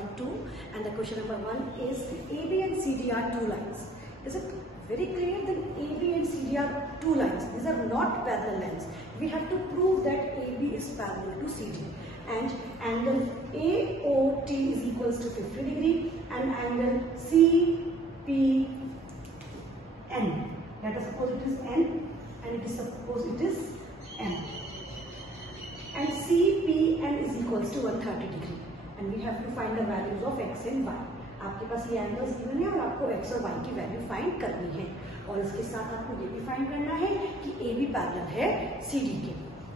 1, 2, and the question number 1 is AB and CD are two lines. Is it very clear that AB and CD are two lines? These are not parallel lines. We have to prove that AB is parallel to CD, and angle AOT is equals to 50 degree and angle CPN. Let us suppose it is N and it is suppose it is M. And CPN is equals to 130 degree, and we have to find the values of x and y. आपके पास ये angles given है और आपको x और y की value find करनी है, और इसके साथ आपको ये भी फाइंड करना है कि AB पैरेलल है CD के।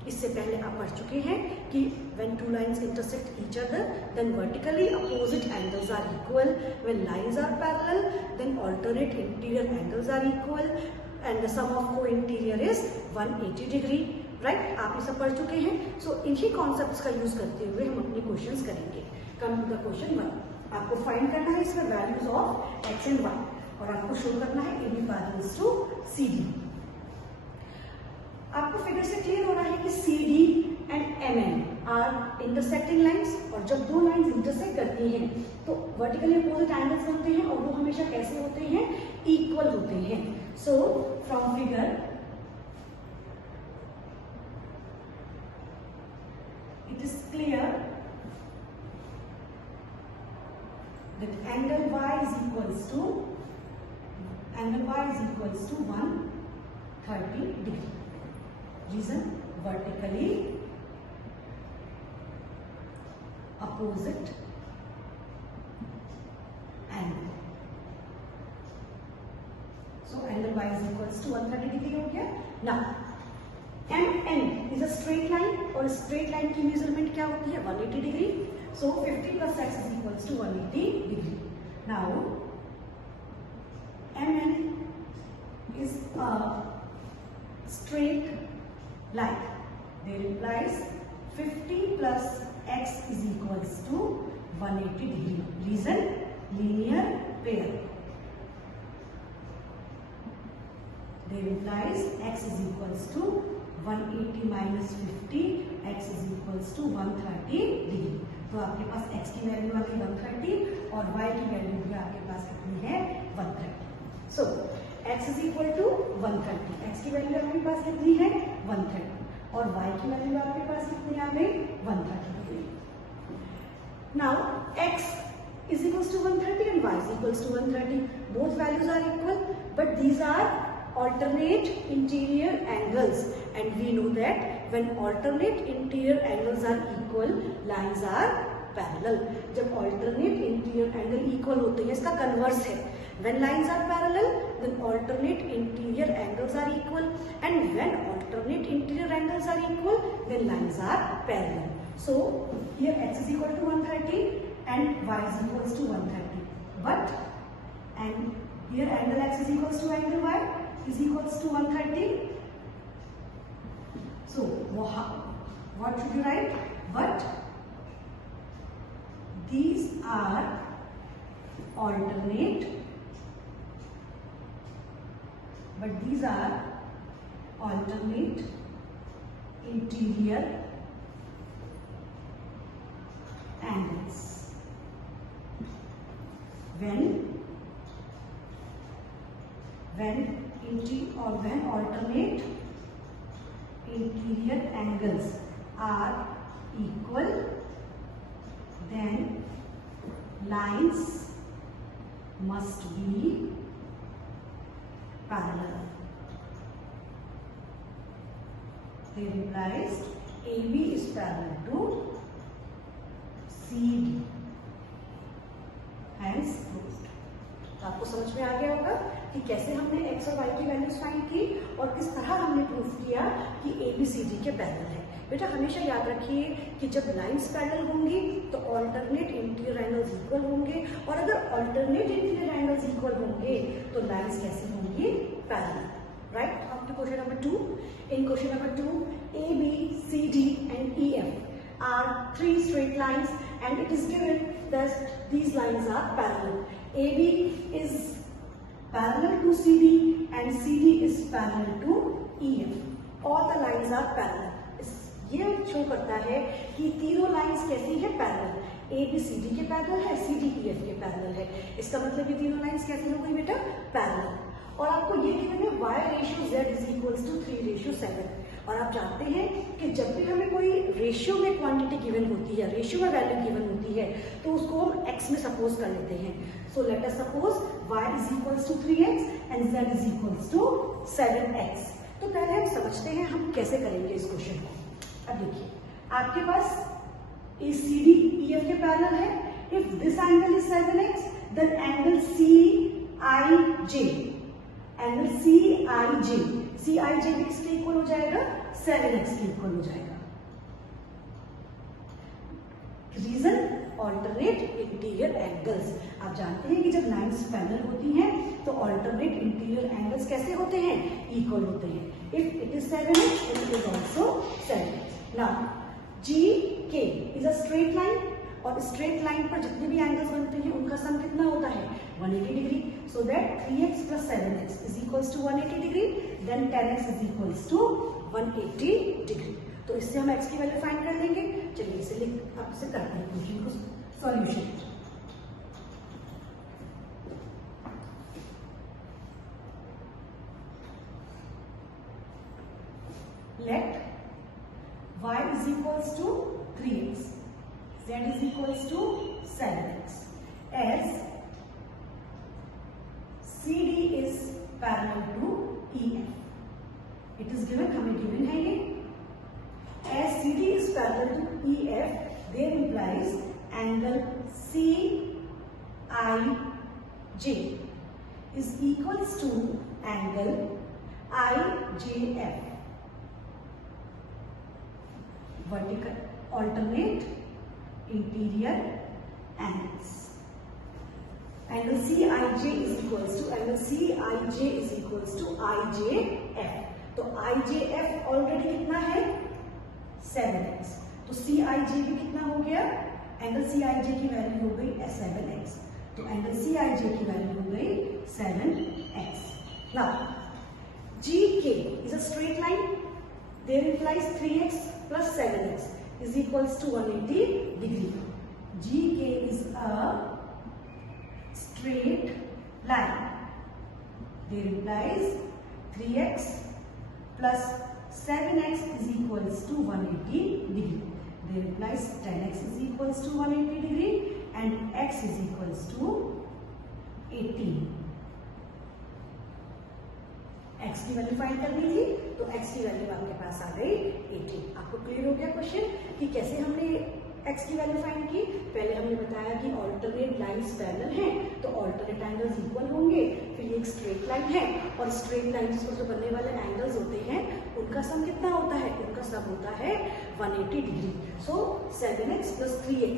इससे पहले आप पढ़ चुके हैं कि when two lines intersect each other, then vertically opposite angles are equal. When lines are parallel, then alternate interior angles are equal, and the sum of co-interior is 180 degree. Right, आप ये सब पढ़ चुके हैं। सो इन्हीं कॉन्सेप्ट्स का use करते हुए हम अपने क्वेश्चंस करेंगे। कम टू द क्वेश्चन 1, आपको फाइंड करना है इसमें values of x and y, और आपको शो करना है AB पैरेलल्स टू CD। आपको फिगर से क्लियर हो रहा है कि CD and MN are intersecting lines, और जब दो लाइंस इंटरसेक्ट करती हैं तो वर्टिकली अपोजिट एंगल्स बनते हैं, और वो हमेशा कैसे होते हैं? इक्वल होते हैं। So from figure it is clear that angle y is equals to 130 degree. Reason, vertically opposite angle. So angle y is equals to 130 degree हो गया। Now MN is a straight line, और straight line की measurement क्या होती है? 180 degree. So 50 plus x is equals to 180 degree. Now MN is a straight line. There implies 50 plus x is equals to 180 degree. Reason, linear pair. There implies x is equals to 180 minus 50, x is equals to 130 degree. तो आपके पास x की value आ गई 130 और y की value भी आपके पास कितनी है? 130. सो x is equal to 130. x की वैल्यू आपके पास कितनी है? 130, और y की वैल्यू आपके पास कितनी आ गई? 130 degree. Now x is equals to 130 and y is equals to 130. Both values are equal, but these are alternate interior angles, and we know that when alternate interior angles are equal, lines are parallel. जब alternate interior angle equal होते हैं, इसका converse है, when lines are parallel then alternate interior angles are equal, and when alternate interior angles are equal then lines are parallel. So here x is equal to 130 and y is equals to 130, but and here angle x is equals to angle y is equals to 130. So what should you write? But these are alternate, interior angles. When alternate interior angles are equal, then lines must be parallel. Here implies AB is parallel to CD. Hence proved. तो आपको समझ में आ गया होगा कि कैसे हमने x और y की वैल्यूज फाइंड की और किस तरह हमने प्रूफ किया कि AB CD के पैरेलल है। बेटा हमेशा याद रखिए कि जब लाइंस पैरेलल होंगी तो ऑल्टरनेट इंटीरियर एंगल्स इक्वल होंगे, और अगर ऑल्टरनेट इंटीरियर एंगल्स इक्वल होंगे तो लाइंस कैसे होंगी? Parallel. Right? Up to question number 2. In question number 2, A, B, C, D and E, F are three straight lines, and it is given that these lines are parallel. AB is parallel to CD and CD is parallel to EF. All the lines are parallel. ये show करता है कि तीनों lines कैसी है, parallel, A B C D के parallel है, C D E F के पैरेलल है। इसका मतलब ये तीनों लाइंस कैसी हो गई बेटा, पैरेलल। और आपको ये गिवन है y ratio z is equals to 3 ratio 7। और आप जानते हैं कि जब भी हमें कोई रेशियो में क्वांटिटी गिवन होती है, रेशियो में वैल्यू गिवन होती है, तो उसको हम x में सपोज कर लेते हैं। So let us suppose y is equals to 3x and z is equals to 7x। तो पहले हम समझते हैं हम कैसे करेंगे इस क्वेश्चन को। अब देखिए, आपके पास सी डी ई एफ के पैरेलल है। If this angle is 7x, then angle C I J, angle C I J, C I J भी किसके इक्वल हो जाएगा, 7x के इक्वल हो जाएगा। Reason, alternate interior angles. आप जानते हैं कि जब लाइंस पैरेलल होती हैं तो ऑल्टरनेट इंटीरियर एंगल्स कैसे होते हैं, इक्वल होते हैं। If it is 7x then it is also 7x। Now G K is a straight line, और स्ट्रेट लाइन पर जितने भी एंगल्स बनते हैं उनका सम कितना होता है, 180 degree. So that 3x plus 7x is equals to 180 degree, then 10x is equals to 180 degree. तो इससे हम x की वैल्यू फाइंड कर लेंगे। चलिए इसे लिख, अब से करते हैं क्वेश्चन को solution. Let y is equals to 3x, z is equals to 7x, as CD is parallel to EF. It is given, हमें given है ये। As CD is parallel to EF, there implies angle CIJ is equals to angle IJF. Vertical alternate interior angles. Angle CIJ is equals to IJF. तो IJF already कितना है, 7x। तो CIJ भी कितना हो गया, एंगल CIJ की value हो गई 7x। तो एंगल CIJ की वैल्यू हो गई 7x। Now GK is a straight line. There implies 3x plus 7x is equals to 180 degree. GK is a straight line. There implies 3x plus 7x is equals to 180 degree. There implies 10x is equals to 180 degree and x is equals to 18. x की value find करनी थी, तो x की value आपके पास आ गई 18। आपको clear हो गया क्वेश्चन कि कैसे हमने x की वैल्यू फाइंड की। पहले हमने बताया कि ऑल्टरनेट लाइंस पैरेलल हैं तो ऑल्टरनेट एंगल्स इक्वल होंगे। फिर ये एक स्ट्रेट लाइन है और स्ट्रेट लाइन पर जो बनने वाले एंगल्स होते हैं उनका सम कितना होता है, उनका सम होता है 180 degree. So 7x plus 3x,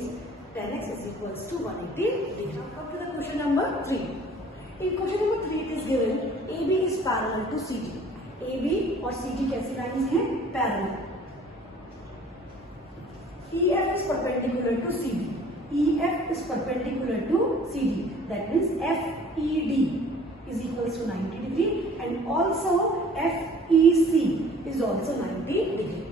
10x is equals to 180 degree. Come to the question number 3. In question number 3 it is given AB is parallel to CD. AB और CD कैसी लाइंस हैं, parallel. EF is perpendicular to CD. EF is perpendicular to CD. That means FED is equals to 90 degree and also FEC is also 90 degree.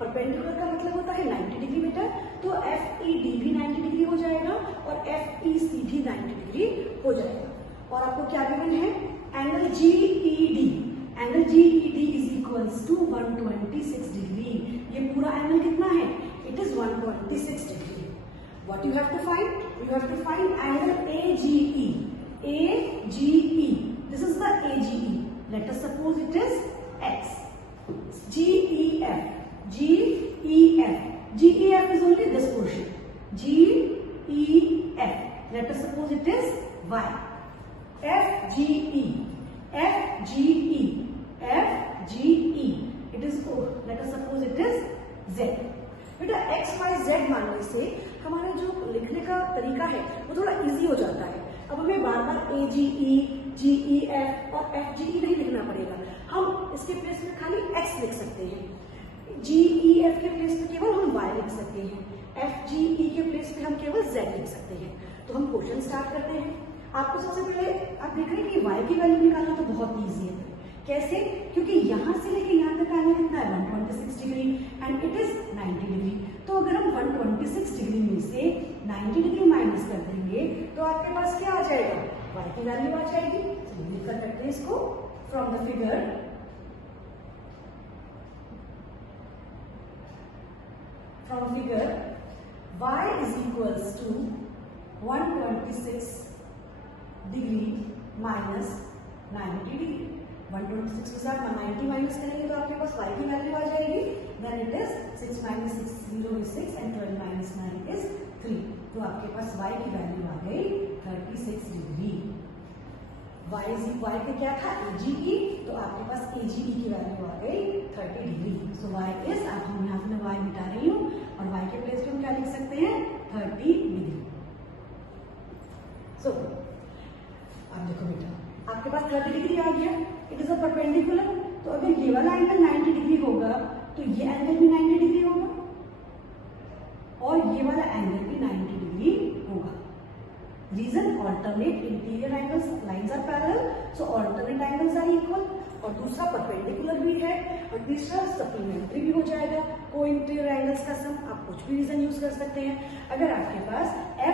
Perpendicular का मतलब होता है 90 degree बेटा, तो FED भी 90 डिग्री हो जाएगा और FEC भी 90 डिग्री हो जाएगा। और आपको क्या गिवन है, angle GED, angle GED is equals to 126 degree. ये पूरा एंगल कितना है, it is 126 degree. What you have to find, you have to find angle AGE। AGE, this is the AGE। Let us suppose it is X। GEF, GEF is only this portion, GEF, let us suppose it is Y. FGE, it is O, let us suppose it is Z. बेटा X, Y, Z मानने से हमारे जो लिखने का तरीका है वो थोड़ा इजी हो जाता है। अब हमें बार बार AGE, GEF और FGE नहीं लिखना पड़ेगा, हम इसके प्लेस में खाली X लिख सकते हैं। GEF के प्लेस पे केवल हम Y लिख सकते हैं, FGE के प्लेस पे हम केवल Z लिख सकते हैं। तो हम क्वेश्चन स्टार्ट करते हैं। आपको सबसे पहले आप देख रहे हैं कि Y की वैल्यू निकालना तो बहुत ईजी है। कैसे, क्योंकि यहाँ से लेके यहाँ तक आना कितना है 126 degree and it is 126 degree में से 90 डिग्री माइनस कर देंगे तो आपके पास क्या आ जाएगा, y की वैल्यू आ जाएगी। चलिए लिख कर रखते हैं इसको। From the figure y is equals to 126 degree minus 90 degree. 126 के साथ 190 माइनस करेंगे तो आपके पास y की वैल्यू आ जाएगी। Then it is 6 minus 6 0 is 6 and 12 minus 9 is 3। तो आपके पास y की वैल्यू आ गई 36 डिग्री। y पे क्या था AGE, तो आपके पास AGE की वैल्यू आ गई 30 डिग्री। सो y इज, अब हम यहाँ पे y मिटा रही हूँ और y के प्लेस पे हम क्या लिख सकते हैं 30 डिग्री। सो अब देखो बेटा आपके पास 30 डिग्री आ गया, इट इज अ परपेंडिकुलर। तो अगर ये वाला एंगल 90 डिग्री होगा तो ये एंगल भी 90 डिग्री होगा और ये वाला एंगल भी 90 डिग्री होगा। Reason alternate interior angles, lines are parallel, so alternate angles are equal. और दूसरा परपेंडिकुलर भी है और तीसरा सप्लीमेंट्री भी हो जाएगा। को इंटीरियर एंगल्स का सम, आप कुछ भी रीजन यूज कर सकते हैं। अगर आपके पास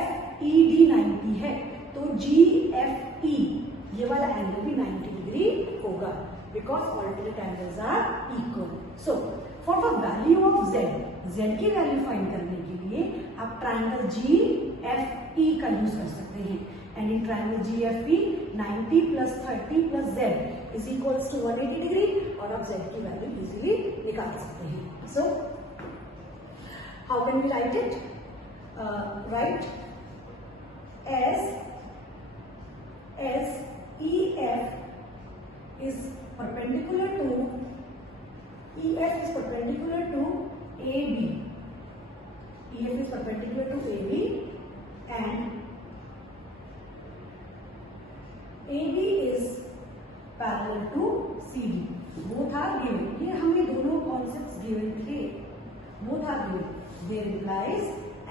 FED 90 है तो GFE ये वाला एंगल भी 90 डिग्री होगा because alternate angles are equal. So for the value of Z की वैल्यू फाइंड करने के लिए आप ट्राइंगल GFE का यूज कर सकते हैं। And in triangle GFE 90 plus 30 plus Z is equals to 180 degree और आप Z की वैल्यू इजीली निकाल सकते हैं। So how can we write it? Write as EF is perpendicular to AB. EF is perpendicular to AB and AB is parallel to CD. Both are given. ये हमें दोनों concepts given थे. Both are given. There implies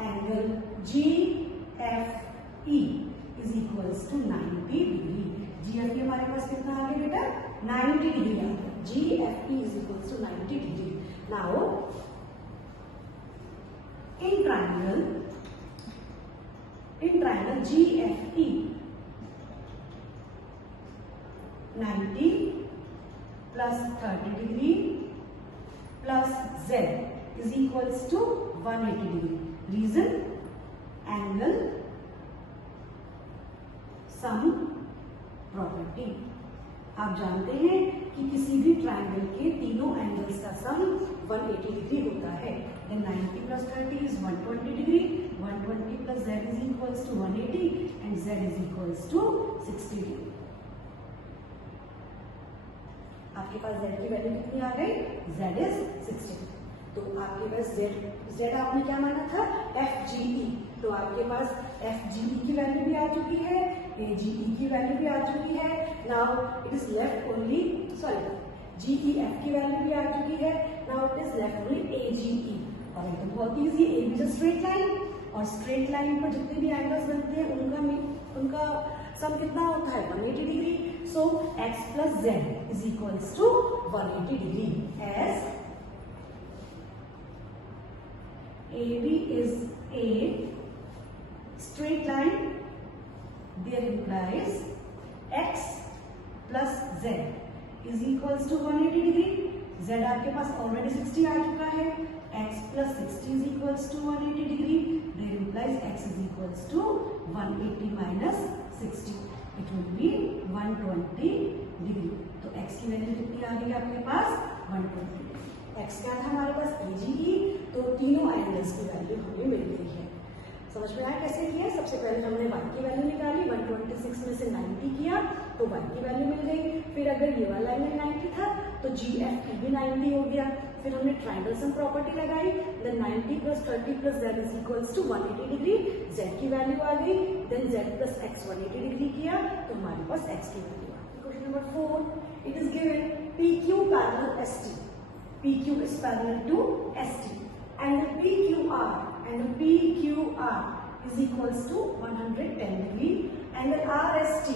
angle GFE is equals to 90 degree. GFE हमारे पास कितना आ गया बेटा 90 degree आ गया। GFE is equals to 90 degree. Now in triangle GFE 90 plus 30 degree plus Z is equals to 180 degree. Reason angle sum property. आप जानते हैं कि किसी भी ट्रायंगल के तीनों एंगल्स का सम 180 डिग्री होता है। Then 90 plus 30 is 120 degree, 120 plus Z is equals to 180 and Z is equals to 60 degree. आपके पास Z की वैल्यू कितनी आ गई? Z is 60। तो आपके पास Z आपने क्या माना था FGE, तो आपके पास FGE की वैल्यू भी आ चुकी है, AGE की वैल्यू भी आ चुकी है। Now it is left only GEF की वैल्यू भी आ चुकी है। Now it is left only AGE। और ये तो बहुत easy, A is a straight line और स्ट्रेट लाइन पर जितने भी एंगल्स बनते हैं उनका सम कितना होता है 180 degree. So x plus Z is equals to 180 degree as AB is a straight line, there implies x plus Z is equals to 180 degree. Z आपके पास already 60 आ चुका है, x plus 60 is equals to 180 degree. There implies x is equals to 180 minus 60. It will be 120 degree. तो x की value कितनी आ गई आपके पास 120। x क्या था हमारे पास AGE, तो तीनों एंगल्स की वैल्यू हमें मिल गई है। समझ में आया कैसे किया? सबसे पहले हमने y की वैल्यू निकाली, 126 में से 90 किया तो y की वैल्यू मिल गई। फिर अगर ये वाला एंगल 90 था तो GFE भी 90 हो गया। फिर हमने ट्रायंगल सम प्रॉपर्टी लगाई, then 90 plus 30 plus Z is equals to 180 degree. Z की वैल्यू आ गई, then Z plus x 180 degree किया तो हमारे पास x की वैल्यू आ गई। Question number 4, it is given PQ parallel ST. PQ is parallel to ST. Angle PQR is equals to 110 degree. Angle RST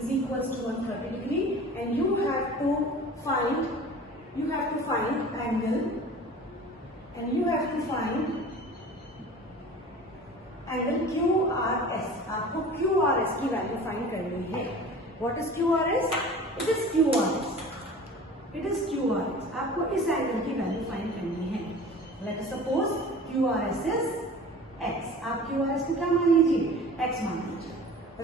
is equals to 130 degree. And you have to find angle and you have to find angle QRS. आपको QRS की value find करनी है. What is QRS? It is QRS. It is QRS. आपको इस angle की value find करनी है. Late us suppose QRS is X. आप QRS को क्या मान लीजिए? X मान लीजिए.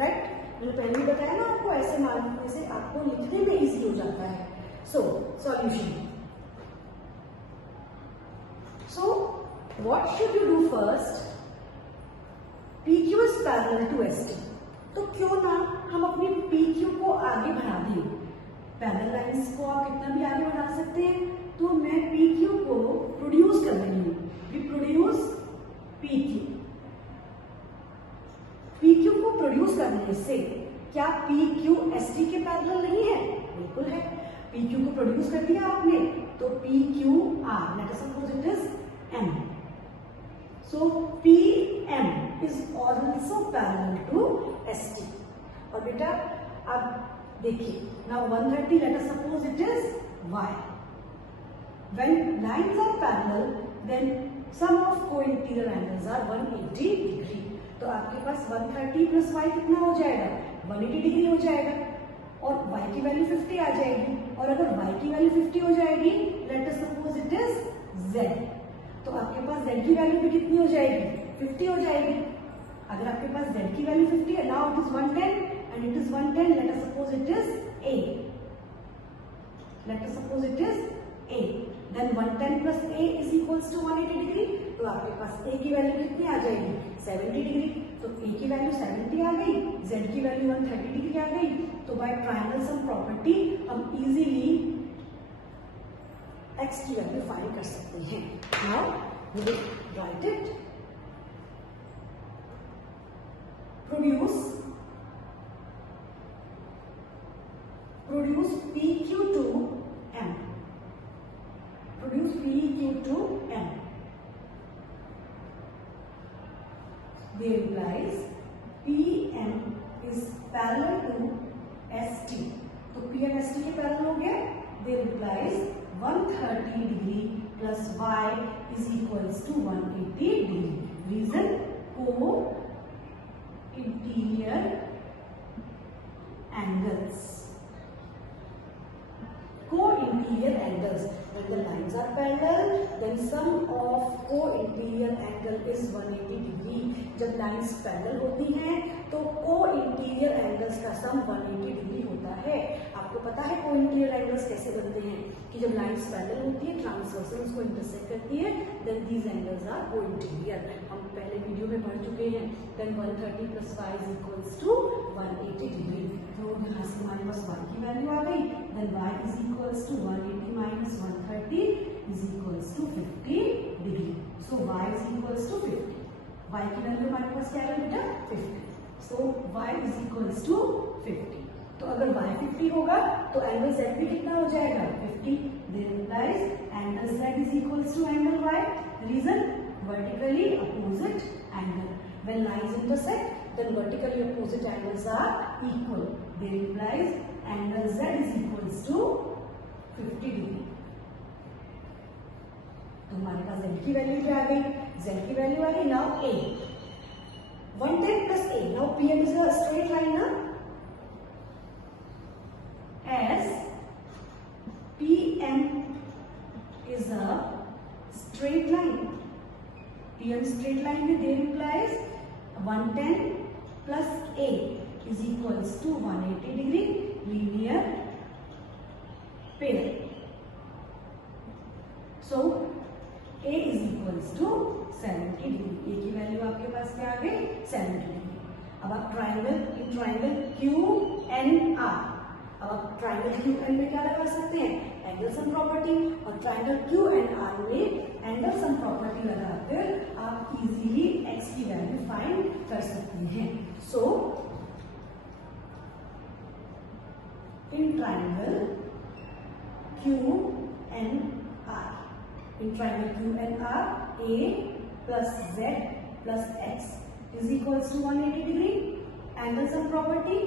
राइट? मैंने पहले ही बताया ना आपको, ऐसे मानने से आपको लिखने में इजी हो जाता है. So solution. So what should you do first? PQ is parallel to ST. तो क्यों ना हम अपनी PQ को आगे बढ़ा दें. पैरेलल लाइंस को आप कितना भी आगे बढ़ा सकते हैं. तो मैं PQ को प्रोड्यूस कर रही हूँ. We produce PQ. PQ को प्रोड्यूस करने से क्या PQ ST के पैरेलल नहीं है? बिल्कुल है. PQ को प्रोड्यूस कर दिया आपने तो PQR. Late us suppose it is M. So PM is also parallel to ST. और बेटा अब देखिए, now 130 let us suppose it is Y. When lines are parallel, then sum of co-interior angles are 180 degree. तो आपके पास 130 plus Y कितना हो जाएगा? 180 degree हो जाएगा. और Y की वैल्यू 50 आ जाएगी. और अगर Y की वैल्यू 50 हो जाएगी, let us suppose it is Z. तो आपके पास Z की वैल्यू भी कितनी हो जाएगी? 50 हो जाएगी. अगर आपके पास Z की वैल्यू 50 है, now it is 110 and it is 110. Let us suppose it is A. Let us suppose it is A. Then 110 plus A is equals to 180 degree. तो आपके पास A की वैल्यू कितनी आ जाएगी? 70 डिग्री. तो A की value 70 आ गई, Z की value 130 degree आ गई. तो बाय ट्रायंगल सम प्रॉपर्टी हम इजीली X की वैल्यू फाइंड कर सकते हैं. Now we will write it. Produce PQ to M. Produce PQ to M. There implies PM is parallel to ST. तो PM ST के पैरेलल हो गया. There implies 130 degree plus Y is equals to 180 degree. Reason: co-interior angles. Co-interior angles. When the lines are parallel, then sum of co-interior angle is 180 degree. जब lines parallel होती हैं तो co-interior angles का सम 180 degree होता है. आपको पता है co-interior angles कैसे बनते हैं कि जब लाइंस पैरेलल होती है, ट्रांसवर्सल उसको इंटरसेक्ट करती है, then these angles are co-interior. हम पहले वीडियो में पढ़ चुके हैं. then 130 plus y is equals to 180 degree. तो यहाँ से हमारे पास y की वैल्यू आ गई. then y is equals to 180 minus 130 is equals to 50 degree. so y is equals to 50. y की वैल्यू हमारे पास क्या है बेटा? 50. so y is equals to 50. तो अगर y 50 होगा तो एंगल z भी कितना हो जाएगा? 50. There implies angle z is equals to angle y. Reason: vertically opposite angle. When lines intersect, then vertically opposite angles are equal. There implies angle z is equals to 50 degree. तो हमारे पास z की value क्या आ गई? z की value आ गई. Now a 110 plus a. Now PM is a straight line ना? As PM is a straight line. PM straight line में there implies 110 plus a is equals to 180 degree linear pair. So a is equals to 70 degree. a की value आपके पास क्या आ गई? 70 degree. अब आप triangle QNR. अब आप ट्राइंगल QN में क्या लगा सकते हैं? Angle sum property. और ट्राइंगल QNR में एंगल सम प्रॉपर्टी लगाकर आप इजीली x की वैल्यू फाइंड कर सकते हैं. So in triangle QNR, in triangle QNR, A plus Z plus X is equals to 180 degree. Angle sum property.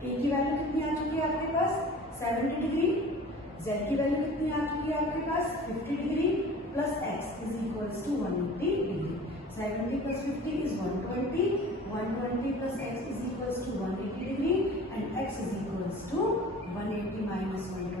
A की value कितनी आ चुकी है आपके पास? 70 डिग्री. Z z की वैल्यू कितनी आ चुकी है आपके पास 50 degree plus x is equals to 180 degree. 70 plus 50 is 120. 120 plus x is equals to 180 degree and x is equals to 180 minus 120.